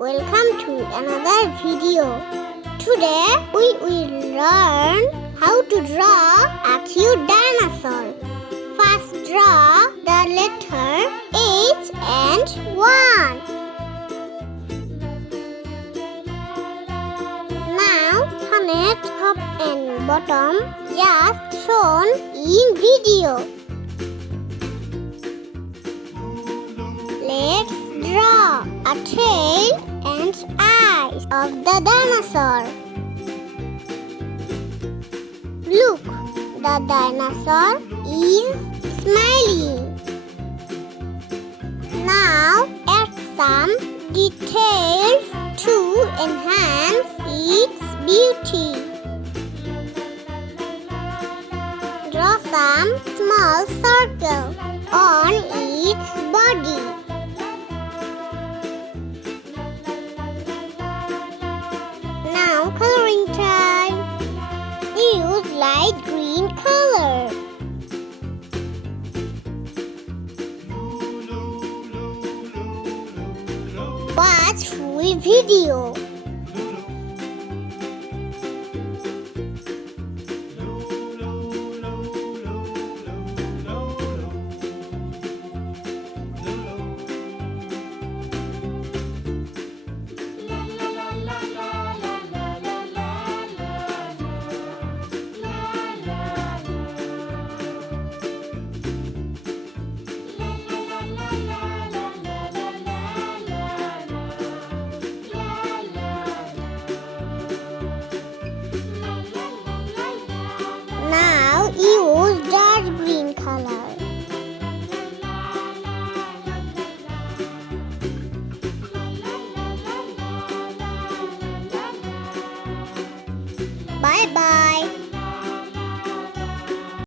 Welcome to another video. Today we will learn how to draw a cute dinosaur. First draw the letter H and 1. Now connect top and bottom just shown in video. Let's draw a tail and eyes of the dinosaur. Look, the dinosaur is smiling. Now add some details to enhance its beauty. Draw some small circles on its body. Now coloring time. Use light green color. Watch full video.